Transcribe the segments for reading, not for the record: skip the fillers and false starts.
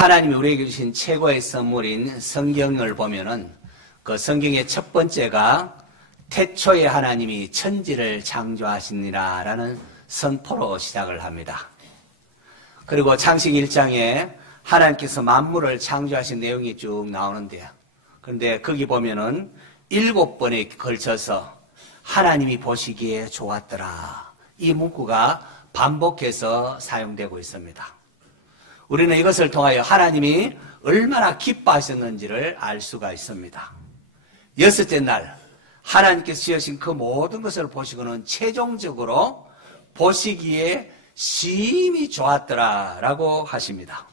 하나님이 우리에게 주신 최고의 선물인 성경을 보면은 그 성경의 첫 번째가 태초에 하나님이 천지를 창조하시니라 라는 선포로 시작을 합니다. 그리고 창세기 1장에 하나님께서 만물을 창조하신 내용이 쭉 나오는데요. 그런데 거기 보면은 7번에 걸쳐서 하나님이 보시기에 좋았더라. 이 문구가 반복해서 사용되고 있습니다. 우리는 이것을 통하여 하나님이 얼마나 기뻐하셨는지를 알 수가 있습니다. 여섯째 날 하나님께서 지으신 그 모든 것을 보시고는 최종적으로 보시기에 심히 좋았더라 라고 하십니다.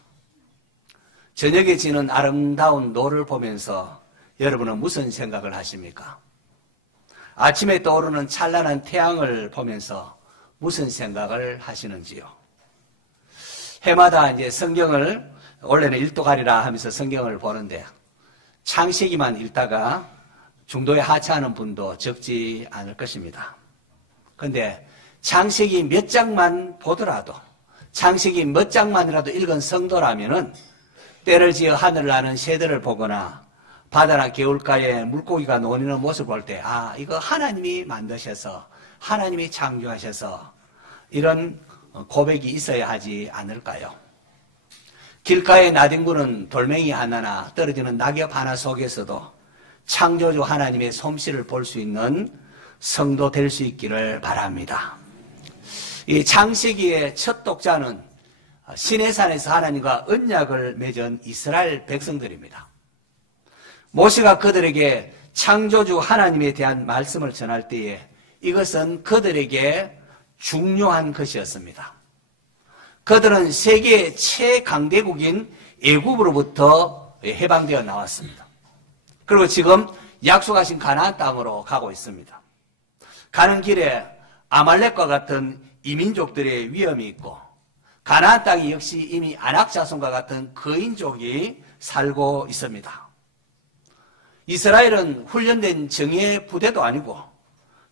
저녁에 지는 아름다운 노를 보면서 여러분은 무슨 생각을 하십니까? 아침에 떠오르는 찬란한 태양을 보면서 무슨 생각을 하시는지요? 해마다 이제 성경을 원래는 일독하리라 하면서 성경을 보는데 창세기만 읽다가 중도에 하차하는 분도 적지 않을 것입니다. 그런데 창세기 몇 장만 보더라도 창세기 몇 장만이라도 읽은 성도라면은 때를 지어 하늘을 나는 새들을 보거나 바다나 개울가에 물고기가 노니는 모습을 볼 때 이거 하나님이 만드셔서 하나님이 창조하셔서 이런 고백이 있어야 하지 않을까요? 길가에 나뒹구는 돌멩이 하나나 떨어지는 낙엽 하나 속에서도 창조주 하나님의 솜씨를 볼 수 있는 성도 될 수 있기를 바랍니다. 이 창세기의 첫 독자는 시내산에서 하나님과 언약을 맺은 이스라엘 백성들입니다. 모세가 그들에게 창조주 하나님에 대한 말씀을 전할 때에 이것은 그들에게 중요한 것이었습니다. 그들은 세계 최강대국인 애굽으로부터 해방되어 나왔습니다. 그리고 지금 약속하신 가나안 땅으로 가고 있습니다. 가는 길에 아말렉과 같은 이민족들의 위험이 있고 가나안 땅이 역시 이미 아낙 자손과 같은 거인족이 살고 있습니다. 이스라엘은 훈련된 정예 부대도 아니고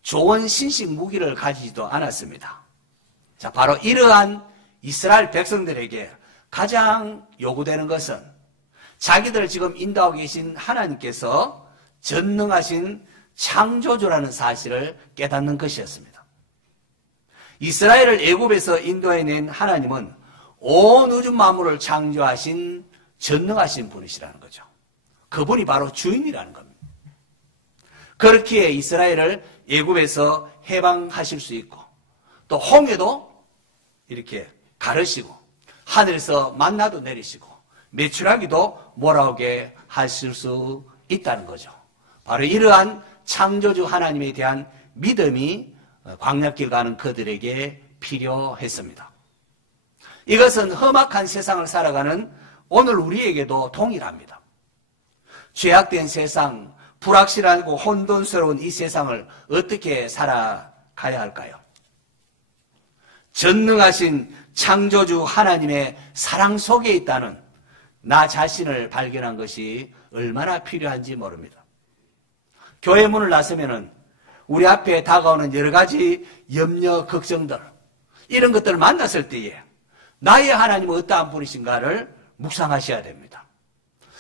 좋은 신식 무기를 가지지도 않았습니다. 자, 바로 이러한 이스라엘 백성들에게 가장 요구되는 것은 자기들 지금 인도하고 계신 하나님께서 전능하신 창조주라는 사실을 깨닫는 것이었습니다. 이스라엘을 애굽에서 인도해낸 하나님은 온 우주 만물을 창조하신 전능하신 분이시라는 거죠. 그분이 바로 주인이라는 겁니다. 그렇기에 이스라엘을 애굽에서 해방하실 수 있고 또 홍해도 이렇게 가르시고 하늘에서 만나도 내리시고 메추라기도 몰아오게 하실 수 있다는 거죠. 바로 이러한 창조주 하나님에 대한 믿음이 광야길 가는 그들에게 필요했습니다. 이것은 험악한 세상을 살아가는 오늘 우리에게도 동일합니다. 죄악된 세상, 불확실하고 혼돈스러운 이 세상을 어떻게 살아가야 할까요? 전능하신 창조주 하나님의 사랑 속에 있다는 나 자신을 발견한 것이 얼마나 필요한지 모릅니다. 교회 문을 나서면은 우리 앞에 다가오는 여러 가지 염려, 걱정들 이런 것들을 만났을 때에 나의 하나님은 어떠한 분이신가를 묵상하셔야 됩니다.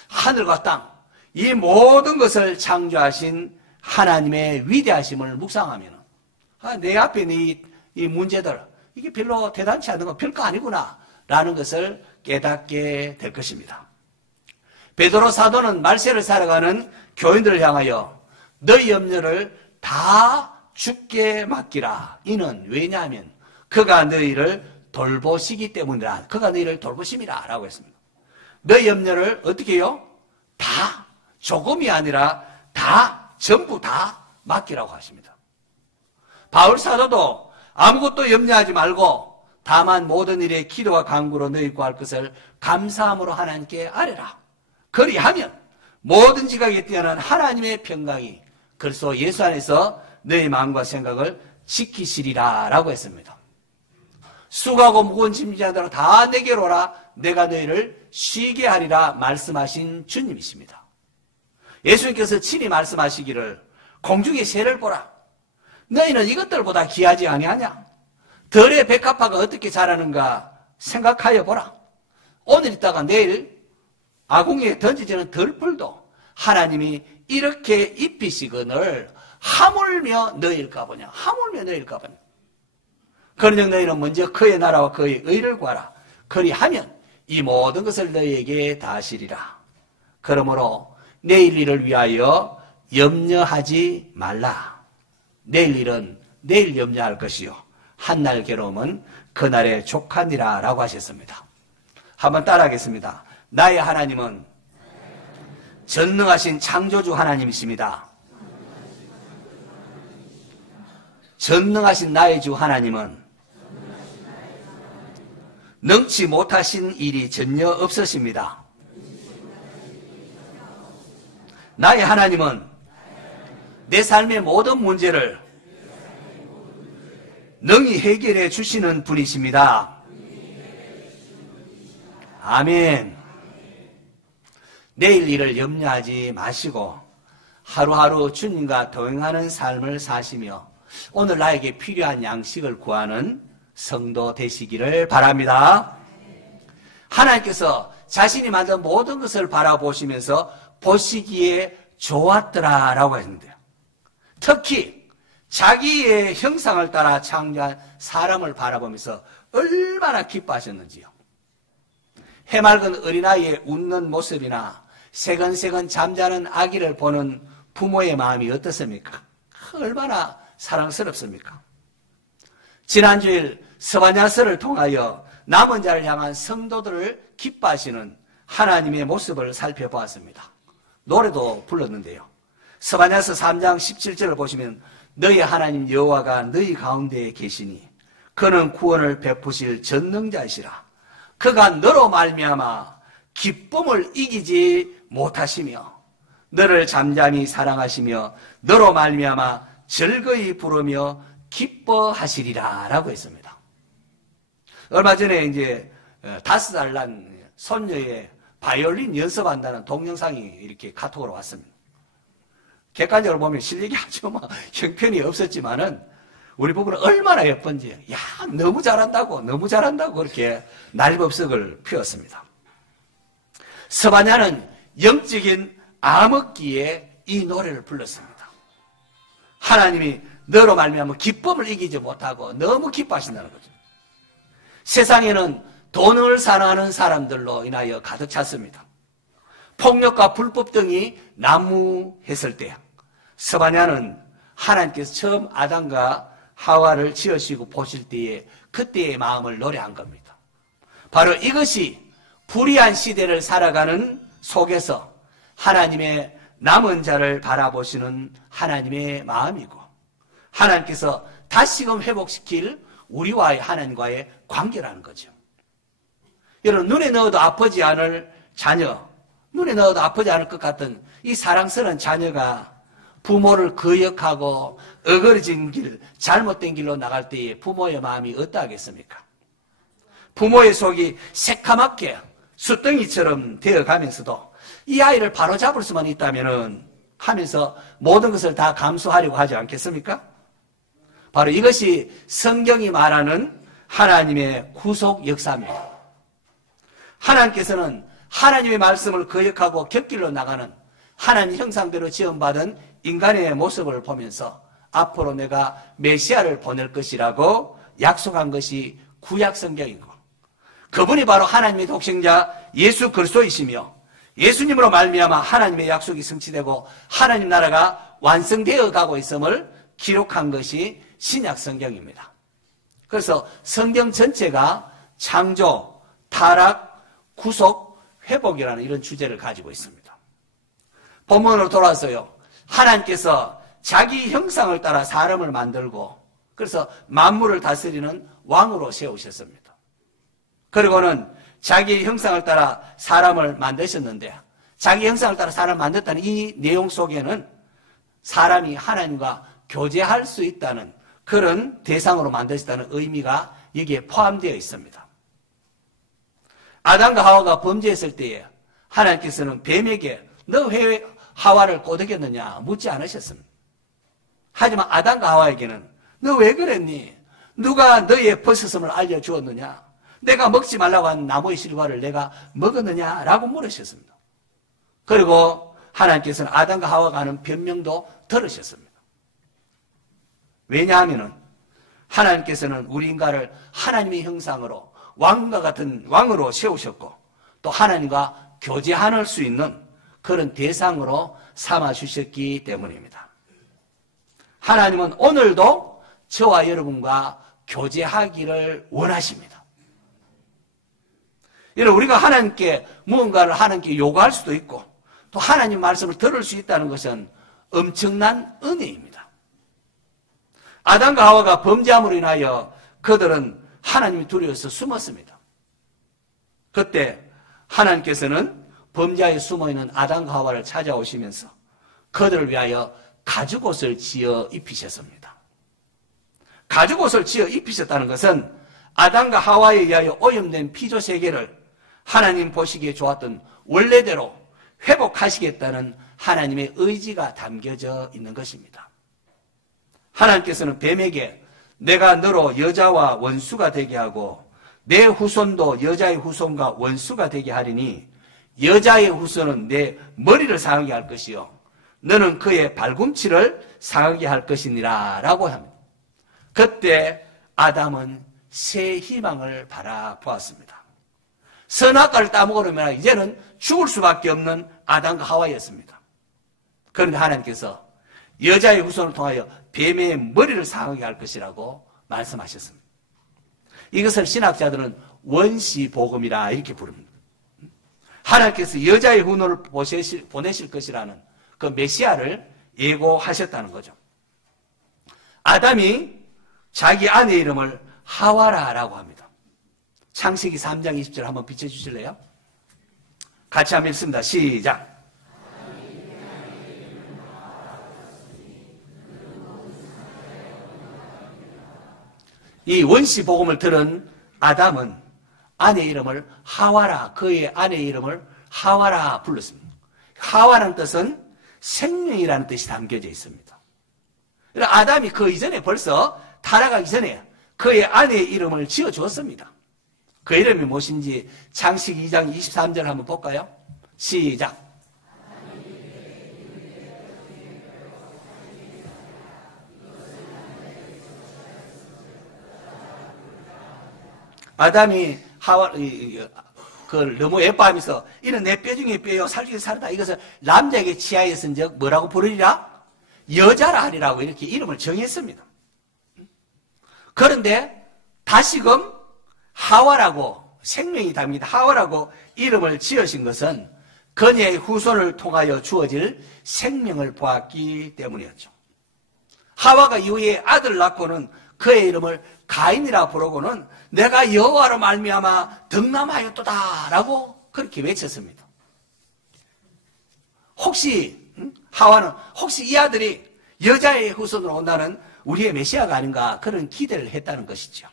하늘과 땅 이 모든 것을 창조하신 하나님의 위대하심을 묵상하면 내 앞에 이 문제들 이게 별로 대단치 않은 거 별거 아니구나 라는 것을 깨닫게 될 것입니다. 베드로 사도는 말세를 살아가는 교인들을 향하여 너희 염려를 다 주께 맡기라. 이는 왜냐하면 그가 너희를 돌보시기 때문이라. 그가 너희를 돌보심이라 라고 했습니다. 너희 염려를 어떻게 해요? 다 조금이 아니라 다 전부 다 맡기라고 하십니다. 바울 사도도 아무것도 염려하지 말고 다만 모든 일에 기도와 간구로 너희 구할 것을 감사함으로 하나님께 아뢰라. 그리하면 모든 지각에 뛰어난 하나님의 평강이 그리스도 예수 안에서 너희 마음과 생각을 지키시리라 라고 했습니다. 수고하고 무거운 짐진 자들아 다 내게로 오라. 내가 너희를 쉬게 하리라 말씀하신 주님이십니다. 예수님께서 친히 말씀하시기를 공중의 새를 보라. 너희는 이것들보다 귀하지 아니하냐? 들의 백합화가 어떻게 자라는가 생각하여 보라. 오늘 있다가 내일 아궁이에 던지지는 들풀도 하나님이 이렇게 입히시거늘 하물며 너희일까 보냐. 하물며 너희일까 보냐. 그런즉 너희는 먼저 그의 나라와 그의 의를 구하라. 그리하면 이 모든 것을 너희에게 다하시리라. 그러므로 내일 일을 위하여 염려하지 말라. 내일 일은 내일 염려할 것이요 한날 괴로움은 그날의 족하니라 라고 하셨습니다. 한번 따라하겠습니다. 나의 하나님은 전능하신 창조주 하나님이십니다. 전능하신 나의 주 하나님은 능치 못하신 일이 전혀 없으십니다. 나의 하나님은 내 삶의 모든 문제를 능히 해결해 주시는 분이십니다. 아멘. 내일 일을 염려하지 마시고 하루하루 주님과 동행하는 삶을 사시며 오늘 나에게 필요한 양식을 구하는 성도 되시기를 바랍니다. 하나님께서 자신이 만든 모든 것을 바라보시면서 보시기에 좋았더라라고 했는데요. 특히 자기의 형상을 따라 창조한 사람을 바라보면서 얼마나 기뻐하셨는지요. 해맑은 어린아이의 웃는 모습이나 새근새근 잠자는 아기를 보는 부모의 마음이 어떻습니까? 얼마나 사랑스럽습니까? 지난주일 스바냐서를 통하여 남은 자를 향한 성도들을 기뻐하시는 하나님의 모습을 살펴보았습니다. 노래도 불렀는데요. 스바냐서 3장 17절을 보시면 너희 하나님 여호와가 너희 가운데에 계시니 그는 구원을 베푸실 전능자이시라. 그가 너로 말미암아 기쁨을 이기지 못하시며 너를 잠잠히 사랑하시며 너로 말미암아 즐거이 부르며 기뻐하시리라 라고 했습니다. 얼마 전에 이제 5살 난 손녀의 바이올린 연습한다는 동영상이 이렇게 카톡으로 왔습니다. 객관적으로 보면 실력이 아주 형편이 없었지만은 우리 부부는 얼마나 예쁜지, 야, 너무 잘한다고 그렇게 날법석을 피웠습니다. 스바냐는 영적인 암흑기에 이 노래를 불렀습니다. 하나님이 너로 말미암아 기쁨을 이기지 못하고 너무 기뻐하신다는 거죠. 세상에는 돈을 사랑하는 사람들로 인하여 가득 찼습니다. 폭력과 불법 등이 난무했을 때 스바냐는 하나님께서 처음 아담과 하와를 지으시고 보실 때에 그때의 마음을 노래한 겁니다. 바로 이것이 불의한 시대를 살아가는 속에서 하나님의 남은 자를 바라보시는 하나님의 마음이고 하나님께서 다시금 회복시킬 우리와의 하나님과의 관계라는 거죠. 여러분, 눈에 넣어도 아프지 않을 자녀, 눈에 넣어도 아프지 않을 것 같은 이 사랑스러운 자녀가 부모를 거역하고 어그러진 길, 잘못된 길로 나갈 때에 부모의 마음이 어떠하겠습니까? 부모의 속이 새카맣게 숫덩이처럼 되어가면서도 이 아이를 바로잡을 수만 있다면 하면서 모든 것을 다 감수하려고 하지 않겠습니까? 바로 이것이 성경이 말하는 하나님의 구속 역사입니다. 하나님께서는 하나님의 말씀을 거역하고 곁길로 나가는 하나님 형상대로 지음받은 인간의 모습을 보면서 앞으로 내가 메시아를 보낼 것이라고 약속한 것이 구약 성경이고 그분이 바로 하나님의 독생자 예수 그리스도이시며 예수님으로 말미암아 하나님의 약속이 성취되고 하나님 나라가 완성되어 가고 있음을 기록한 것이 신약 성경입니다. 그래서 성경 전체가 창조, 타락, 구속, 회복이라는 이런 주제를 가지고 있습니다. 본문으로 돌아서요. 하나님께서 자기 형상을 따라 사람을 만들고 그래서 만물을 다스리는 왕으로 세우셨습니다. 그리고는 자기 형상을 따라 사람을 만드셨는데 자기 형상을 따라 사람을 만들었다는 이 내용 속에는 사람이 하나님과 교제할 수 있다는 그런 대상으로 만드셨다는 의미가 여기에 포함되어 있습니다. 아담과 하와가 범죄했을 때에 하나님께서는 뱀에게 너 왜 하와를 꼬드겼느냐 묻지 않으셨습니다. 하지만 아담과 하와에게는 너 왜 그랬니? 누가 너의 벗었음을 알려주었느냐? 내가 먹지 말라고 한 나무의 실과를 내가 먹었느냐? 라고 물으셨습니다. 그리고 하나님께서는 아담과 하와가 하는 변명도 들으셨습니다. 왜냐하면 하나님께서는 우리 인간을 하나님의 형상으로 왕과 같은 왕으로 세우셨고 또 하나님과 교제할 수 있는 그런 대상으로 삼아주셨기 때문입니다. 하나님은 오늘도 저와 여러분과 교제하기를 원하십니다. 여러분, 우리가 하나님께 무언가를 하나님께 요구할 수도 있고 또 하나님 말씀을 들을 수 있다는 것은 엄청난 은혜입니다. 아담과 하와가 범죄함으로 인하여 그들은 하나님이 두려워서 숨었습니다. 그때 하나님께서는 범죄에 숨어있는 아담과 하와를 찾아오시면서 그들을 위하여 가죽옷을 지어 입히셨습니다. 가죽옷을 지어 입히셨다는 것은 아담과 하와에 의하여 오염된 피조 세계를 하나님 보시기에 좋았던 원래대로 회복하시겠다는 하나님의 의지가 담겨져 있는 것입니다. 하나님께서는 뱀에게 내가 너로 여자와 원수가 되게 하고 내 후손도 여자의 후손과 원수가 되게 하리니 여자의 후손은 내 머리를 상하게 할 것이요 너는 그의 발꿈치를 상하게 할 것이니라 라고 합니다. 그때 아담은 새 희망을 바라보았습니다. 선악과를 따먹으려면 이제는 죽을 수밖에 없는 아담과 하와였습니다. 그런데 하나님께서 여자의 후손을 통하여 뱀의 머리를 상하게 할 것이라고 말씀하셨습니다. 이것을 신학자들은 원시복음이라 이렇게 부릅니다. 하나님께서 여자의 후손을 보내실 것이라는 그 메시아를 예고하셨다는 거죠. 아담이 자기 아내 이름을 하와라라고 합니다. 창세기 3장 20절 한번 비춰주실래요? 같이 한번 읽습니다. 시작. 이 원시복음을 들은 아담은 아내 이름을 하와라, 그의 아내 이름을 하와라 불렀습니다. 하와라는 뜻은 생명이라는 뜻이 담겨져 있습니다. 아담이 그 이전에 벌써 타락하기 전에 그의 아내의 이름을 지어주었습니다. 그 이름이 무엇인지 창세기 2장 23절 한번 볼까요? 시작. 아담이 그걸 너무 예뻐하면서 이는 내 뼈 중에 뼈요 살 중에 살다 이것을 남자에게 취하였은 적 뭐라고 부르리라? 여자라 하리라고 이렇게 이름을 정했습니다. 그런데 다시금 하와라고 생명이 담긴 하와라고 이름을 지으신 것은 그녀의 후손을 통하여 주어질 생명을 보았기 때문이었죠. 하와가 이후에 아들을 낳고는 그의 이름을 가인이라 부르고는 내가 여호와로 말미암아 득남하였도다라고 그렇게 외쳤습니다. 혹시 하와는 혹시 이 아들이 여자의 후손으로 온다는 우리의 메시아가 아닌가 그런 기대를 했다는 것이죠.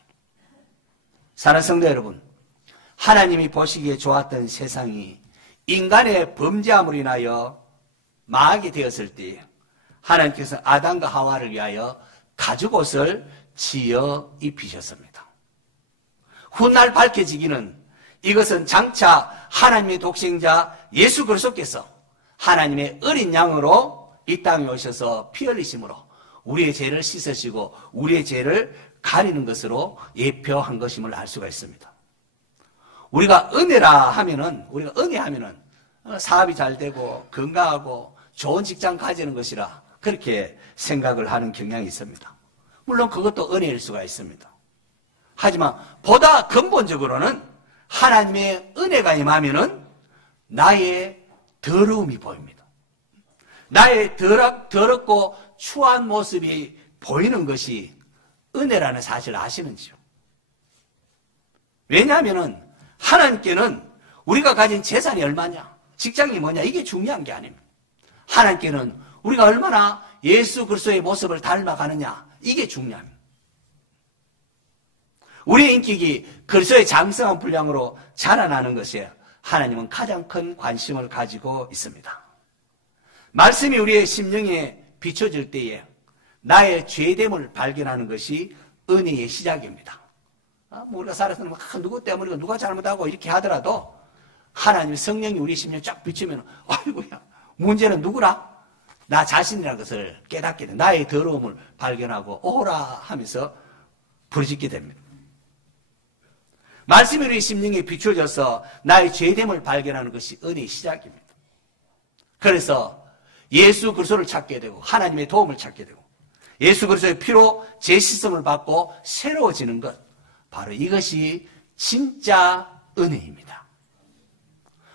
사랑하는 성도 여러분, 하나님이 보시기에 좋았던 세상이 인간의 범죄함으로 인하여 망하게 되었을 때 하나님께서 아담과 하와를 위하여 가죽옷을 지어 입히셨습니다. 훗날 밝혀지기는 이것은 장차 하나님의 독생자 예수 그리스도께서 하나님의 어린 양으로 이 땅에 오셔서 피 흘리심으로 우리의 죄를 씻으시고 우리의 죄를 가리는 것으로 예표한 것임을 알 수가 있습니다. 우리가 은혜라 하면은 우리가 은혜 하면은 사업이 잘 되고 건강하고 좋은 직장 가지는 것이라 그렇게 생각을 하는 경향이 있습니다. 물론 그것도 은혜일 수가 있습니다. 하지만 보다 근본적으로는 하나님의 은혜가 임하면은 나의 더러움이 보입니다. 나의 더럽고 추한 모습이 보이는 것이 은혜라는 사실을 아시는지요? 왜냐하면은 하나님께는 우리가 가진 재산이 얼마냐, 직장이 뭐냐 이게 중요한 게 아닙니다. 하나님께는 우리가 얼마나 예수 그리스도의 모습을 닮아가느냐 이게 중요합니다. 우리의 인격이 그리스도의 장성한 분량으로 자라나는 것에 하나님은 가장 큰 관심을 가지고 있습니다. 말씀이 우리의 심령에 비춰질 때에 나의 죄됨을 발견하는 것이 은혜의 시작입니다. 우리가 살아서는 누구 때문에 누가 잘못하고 이렇게 하더라도 하나님 성령이 우리 심령에 쫙 비추면 아이고야, 문제는 누구라? 나 자신이라는 것을 깨닫게 돼. 나의 더러움을 발견하고 오라 하면서 부르짖게 됩니다. 말씀이 우리 심령에 비추어져서 나의 죄됨을 발견하는 것이 은혜의 시작입니다. 그래서 예수 그리스도를 찾게 되고 하나님의 도움을 찾게 되고 예수 그리스도의 피로 재시성을 받고 새로워지는 것, 바로 이것이 진짜 은혜입니다.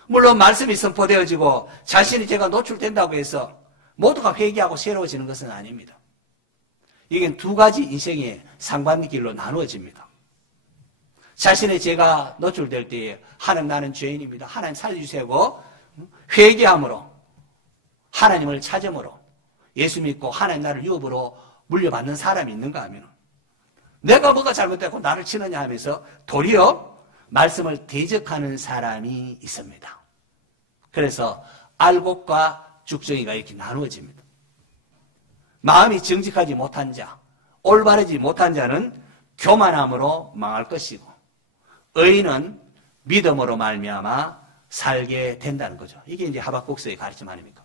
물론 말씀이 선포되어지고 자신의 죄가 노출된다고 해서 모두가 회개하고 새로워지는 것은 아닙니다. 이게 두 가지 인생의 상반길로 나누어집니다. 자신의 죄가 노출될 때에 하나님 나는 죄인입니다. 하나님 살려주세요. 회개함으로 하나님을 찾음으로 예수 믿고 하나님 나를 유업으로 물려받는 사람이 있는가 하면 내가 뭐가 잘못됐고 나를 치느냐 하면서 도리어 말씀을 대적하는 사람이 있습니다. 그래서 알곡과 죽정이가 이렇게 나누어집니다. 마음이 정직하지 못한 자, 올바르지 못한 자는 교만함으로 망할 것이고 의인은 믿음으로 말미암아 살게 된다는 거죠. 이게 이제 하박국서의 가르침 아닙니까?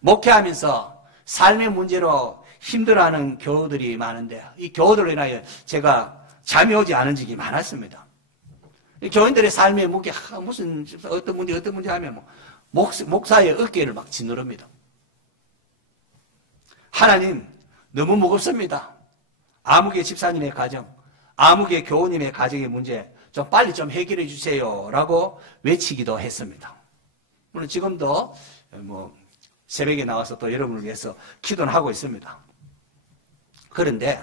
목회하면서 삶의 문제로 힘들어하는 교우들이 많은데 이 교우들로 인하여 제가 잠이 오지 않은 적이 많았습니다. 교인들의 삶의 무게, 무슨 어떤 문제 하면 목사의 어깨를 막 짓누릅니다. 하나님 너무 무겁습니다. 아무개 집사님의 가정, 아무개 교우님의 가정의 문제 좀 빨리 좀 해결해 주세요 라고 외치기도 했습니다. 물론 지금도 새벽에 나와서 또 여러분을 위해서 기도는 하고 있습니다. 그런데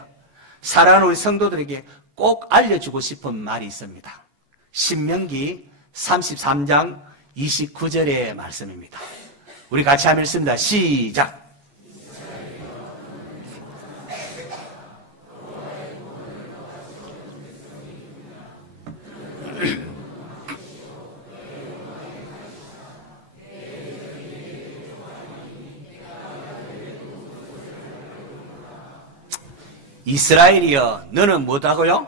사랑하는 우리 성도들에게 꼭 알려주고 싶은 말이 있습니다. 신명기 33장 29절의 말씀입니다. 우리 같이 하면 읽습니다. 시작! 이스라엘이여 너는 뭐다고요?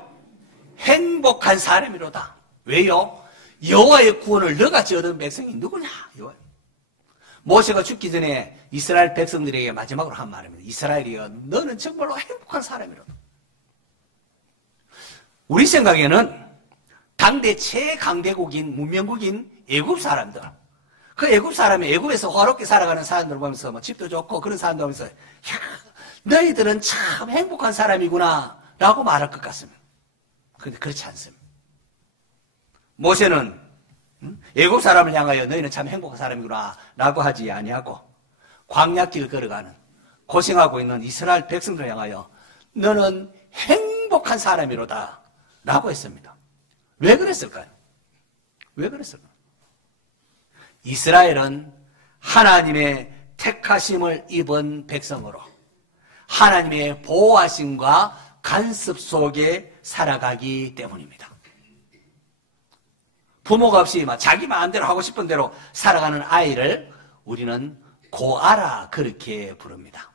행복한 사람이로다. 왜요? 여호와의 구원을 너같이 얻은 백성이 누구냐? 모세가 죽기 전에 이스라엘 백성들에게 마지막으로 한 말입니다. 이스라엘이여 너는 정말로 행복한 사람이로다. 우리 생각에는 당대 최강대국인 문명국인 애굽 사람들, 그 애굽 사람이 애굽에서 화롭게 살아가는 사람들 보면서 집도 좋고 그런 사람들 보면서 너희들은 참 행복한 사람이구나 라고 말할 것 같습니다. 그런데 그렇지 않습니다. 모세는 애굽 사람을 향하여 너희는 참 행복한 사람이구나 라고 하지 아니하고 광야길 걸어가는 고생하고 있는 이스라엘 백성들을 향하여 너는 행복한 사람이로다 라고 했습니다. 왜 그랬을까요? 왜 그랬을까요? 이스라엘은 하나님의 택하심을 입은 백성으로 하나님의 보호하심과 간섭 속에 살아가기 때문입니다. 부모가 없이 자기 마음대로 하고 싶은 대로 살아가는 아이를 우리는 고아라 그렇게 부릅니다.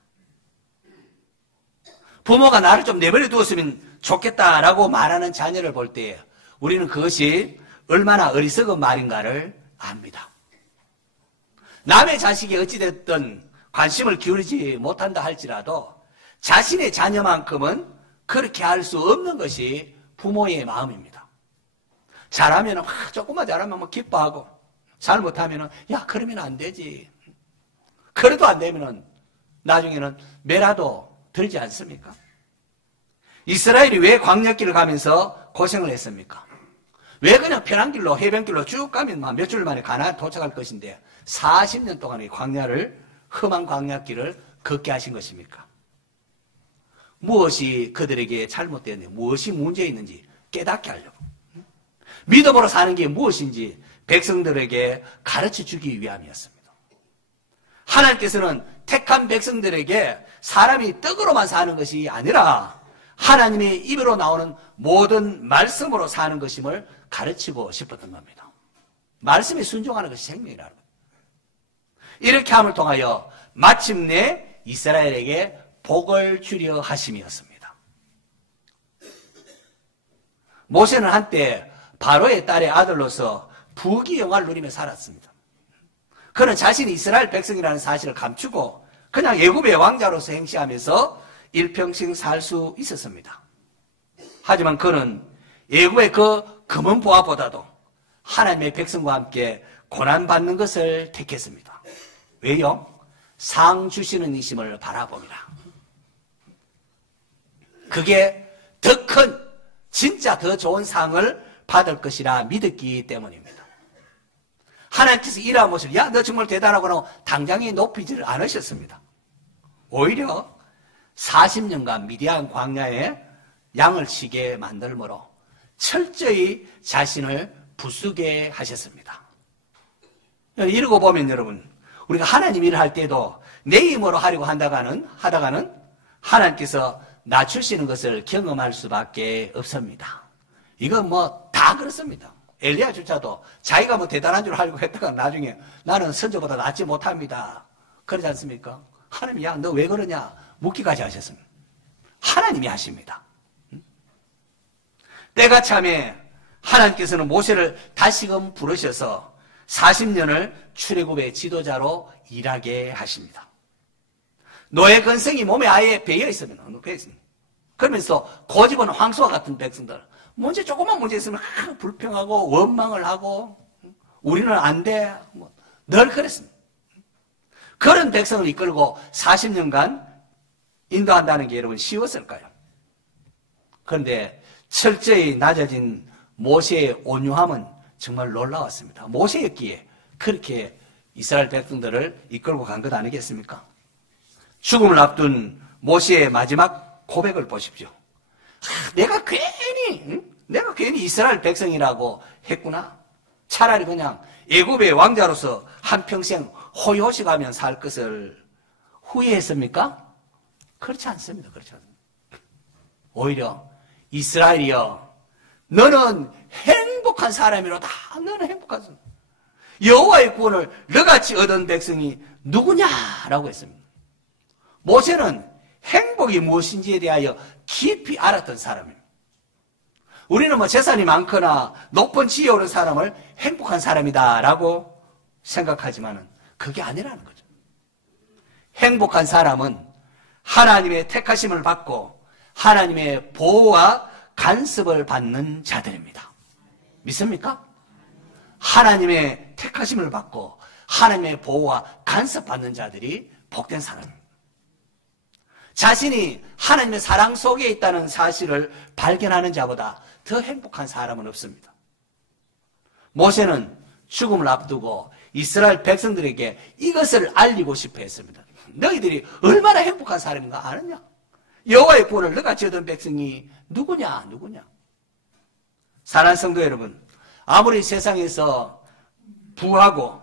부모가 나를 좀 내버려 두었으면 좋겠다라고 말하는 자녀를 볼 때 우리는 그것이 얼마나 어리석은 말인가를 압니다. 남의 자식이 어찌됐든 관심을 기울이지 못한다 할지라도 자신의 자녀만큼은 그렇게 할 수 없는 것이 부모의 마음입니다. 잘하면 조금만 잘하면 기뻐하고 잘못하면 야 그러면 안 되지. 그래도 안 되면 나중에는 매라도 들지 않습니까? 이스라엘이 왜 광야길을 가면서 고생을 했습니까? 왜 그냥 편한 길로 해변길로 쭉 가면 몇 줄 만에 가나안 도착할 것인데 40년 동안의 광야를 험한 광야길을 걷게 하신 것입니까? 무엇이 그들에게 잘못되었는지 무엇이 문제 있는지 깨닫게 하려고 믿음으로 사는 게 무엇인지 백성들에게 가르쳐주기 위함이었습니다. 하나님께서는 택한 백성들에게 사람이 떡으로만 사는 것이 아니라 하나님의 입으로 나오는 모든 말씀으로 사는 것임을 가르치고 싶었던 겁니다. 말씀에 순종하는 것이 생명이라는 거예요. 이렇게 함을 통하여 마침내 이스라엘에게 복을 주려 하심이었습니다. 모세는 한때 바로의 딸의 아들로서 부귀영화를 누리며 살았습니다. 그는 자신이 이스라엘 백성이라는 사실을 감추고 그냥 애굽의 왕자로서 행시하면서 일평생 살 수 있었습니다. 하지만 그는 애굽의 그 금은 보화보다도 하나님의 백성과 함께 고난받는 것을 택했습니다. 왜요? 상 주시는 이심을 바라봅니다. 그게 더 큰, 진짜 더 좋은 상을 받을 것이라 믿었기 때문입니다. 하나님께서 일하는 모습을, 야, 너 정말 대단하구나, 당장에 높이지를 않으셨습니다. 오히려 40년간 미디안 광야에 양을 치게 만들므로 철저히 자신을 부수게 하셨습니다. 이러고 보면 여러분, 우리가 하나님 일을 할 때도 내 힘으로 하려고 하다가는 하나님께서 낮추시는 것을 경험할 수밖에 없습니다. 이건 뭐 다 그렇습니다. 엘리야조차도 자기가 뭐 대단한 줄 알고 했다가 나중에 나는 선조보다 낫지 못합니다. 그러지 않습니까? 하나님이 야, 너 왜 그러냐? 묻기까지 하셨습니다. 하나님이 하십니다. 때가 참에 하나님께서는 모세를 다시금 부르셔서 40년을 출애굽의 지도자로 일하게 하십니다. 노예 근성이 몸에 아예 배어 있습니다. 그러면서 고집은 황소와 같은 백성들, 문제 조그만 문제 있으면 불평하고 원망을 하고 우리는 안 돼. 늘 그랬습니다. 그런 백성을 이끌고 40년간 인도한다는 게 여러분 쉬웠을까요? 그런데 철저히 낮아진 모세의 온유함은 정말 놀라웠습니다. 모세였기에 그렇게 이스라엘 백성들을 이끌고 간 것 아니겠습니까? 죽음을 앞둔 모세의 마지막 고백을 보십시오. 내가 괜히 이스라엘 백성이라고 했구나. 차라리 그냥 애굽의 왕자로서 한평생 호요식하며 살 것을 후회했습니까? 그렇지 않습니다. 그렇지 않습니다. 오히려 이스라엘이여, 너는 행복한 사람이로다. 너는 행복한 사람. 여호와의 구원을 너같이 얻은 백성이 누구냐라고 했습니다. 모세는 행복이 무엇인지에 대하여 깊이 알았던 사람입니다. 우리는 뭐 재산이 많거나 높은 지위에 오른 사람을 행복한 사람이다라고 생각하지만은 그게 아니라는 거죠. 행복한 사람은 하나님의 택하심을 받고 하나님의 보호와 간섭을 받는 자들입니다. 믿습니까? 하나님의 택하심을 받고 하나님의 보호와 간섭받는 자들이 복된 사람입니다. 자신이 하나님의 사랑 속에 있다는 사실을 발견하는 자보다 더 행복한 사람은 없습니다. 모세는 죽음을 앞두고 이스라엘 백성들에게 이것을 알리고 싶어 했습니다. 너희들이 얼마나 행복한 사람인가 아느냐? 여호와의 구원을 너같이 얻은 백성이 누구냐? 사랑하는 성도 여러분, 아무리 세상에서 부하고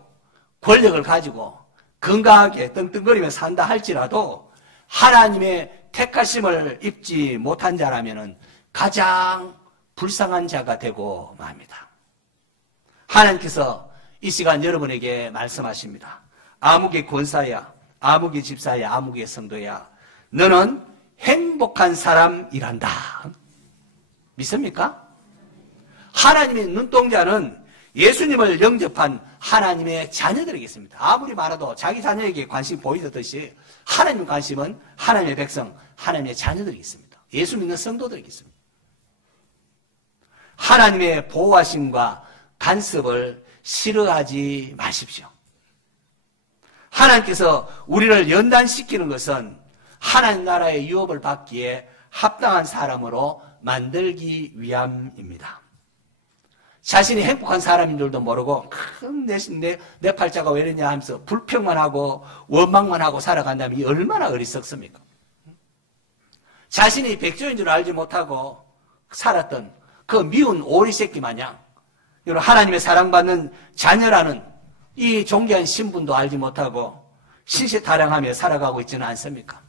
권력을 가지고 건강하게 떵떵거리며 산다 할지라도 하나님의 택하심을 입지 못한 자라면 가장 불쌍한 자가 되고 맙니다. 하나님께서 이 시간 여러분에게 말씀하십니다. 아무개 권사야, 아무개 집사야, 아무개 성도야, 너는 행복한 사람이란다. 믿습니까? 하나님의 눈동자는 예수님을 영접한 하나님의 자녀들이겠습니다. 아무리 많아도 자기 자녀에게 관심이 보이듯이 하나님 관심은 하나님의 백성, 하나님의 자녀들이 있습니다. 예수 믿는 성도들이 있습니다. 하나님의 보호하심과 간섭을 싫어하지 마십시오. 하나님께서 우리를 연단시키는 것은 하나님 나라의 유업을 받기에 합당한 사람으로 만들기 위함입니다. 자신이 행복한 사람인 줄도 모르고 내 팔자가 왜 이러냐 하면서 불평만 하고 원망만 하고 살아간다면 얼마나 어리석습니까? 자신이 백조인 줄 알지 못하고 살았던 그 미운 오리 새끼 마냥 하나님의 사랑받는 자녀라는 이 존귀한 신분도 알지 못하고 신세타령하며 살아가고 있지는 않습니까?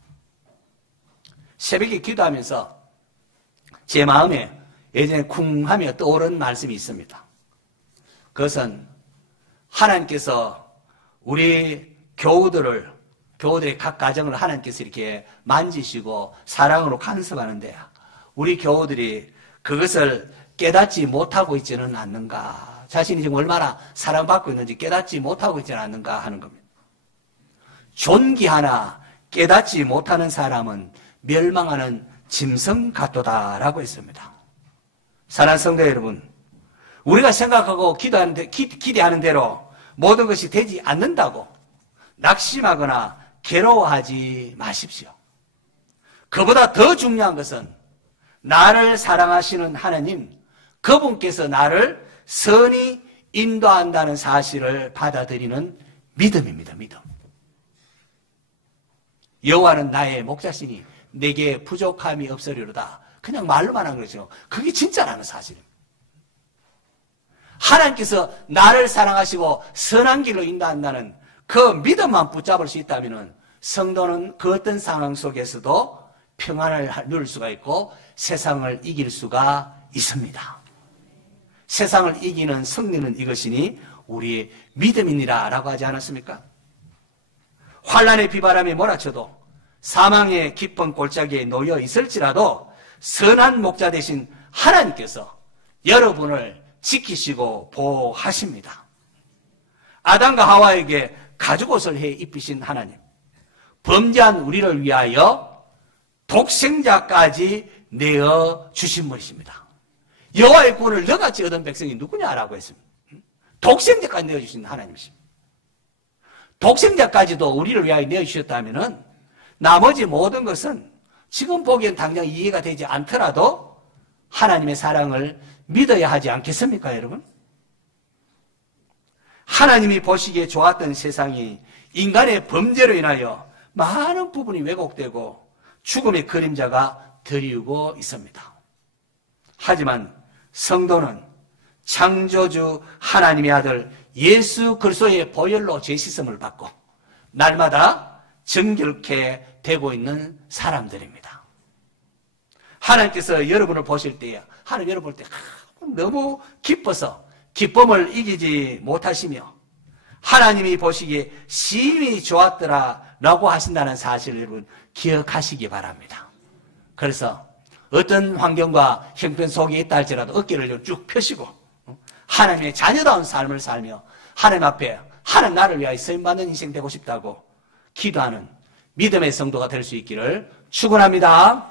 새벽에 기도하면서 제 마음에 예전에 쿵 하며 떠오른 말씀이 있습니다. 그것은 하나님께서 우리 교우들의 각 가정을 하나님께서 이렇게 만지시고 사랑으로 간섭하는데 우리 교우들이 그것을 깨닫지 못하고 있지는 않는가 자신이 지금 얼마나 사랑받고 있는지 깨닫지 못하고 있지 않는가 하는 겁니다. 존귀하나 깨닫지 못하는 사람은 멸망하는 짐승 같도다라고 했습니다. 사랑하는 성도 여러분, 우리가 생각하고 기대하는 대로 모든 것이 되지 않는다고 낙심하거나 괴로워하지 마십시오. 그보다 더 중요한 것은 나를 사랑하시는 하나님, 그분께서 나를 선히 인도한다는 사실을 받아들이는 믿음입니다. 믿음. 여호와는 나의 목자시니 내게 부족함이 없으리로다. 그냥 말로만 한 거죠. 그게 진짜라는 사실입니다. 하나님께서 나를 사랑하시고 선한 길로 인도한다는 그 믿음만 붙잡을 수 있다면 성도는 그 어떤 상황 속에서도 평안을 누릴 수가 있고 세상을 이길 수가 있습니다. 세상을 이기는 승리는 이것이니 우리의 믿음이니라 라고 하지 않았습니까? 환난의 비바람이 몰아쳐도 사망의 깊은 골짜기에 놓여 있을지라도 선한 목자 되신 하나님께서 여러분을 지키시고 보호하십니다. 아담과 하와에게 가죽옷을 해 입히신 하나님, 범죄한 우리를 위하여 독생자까지 내어 주신 분이십니다. 여호와의 구원을 너같이 얻은 백성이 누구냐라고 했습니다. 독생자까지 내어주신 하나님이십니다. 독생자까지도 우리를 위하여 내어주셨다면 나머지 모든 것은 지금 보기엔 당장 이해가 되지 않더라도 하나님의 사랑을 믿어야 하지 않겠습니까, 여러분? 하나님이 보시기에 좋았던 세상이 인간의 범죄로 인하여 많은 부분이 왜곡되고 죽음의 그림자가 드리우고 있습니다. 하지만 성도는 창조주 하나님의 아들 예수 그리스도의 보혈로 죄 씻음을 받고 날마다 정결케 되고 있는 사람들입니다. 하나님께서 여러분을 보실 때에 하나님 여러분 볼 때 너무 기뻐서 기쁨을 이기지 못하시며 하나님이 보시기에 심히 좋았더라 라고 하신다는 사실을 여러분 기억하시기 바랍니다. 그래서 어떤 환경과 형편 속에 있다 할지라도 어깨를 쭉 펴시고 하나님의 자녀다운 삶을 살며 하나님 앞에 하나님 나를 위하여 쓰임받는 인생 되고 싶다고 기도하는 믿음의 성도가 될 수 있기를 축원합니다.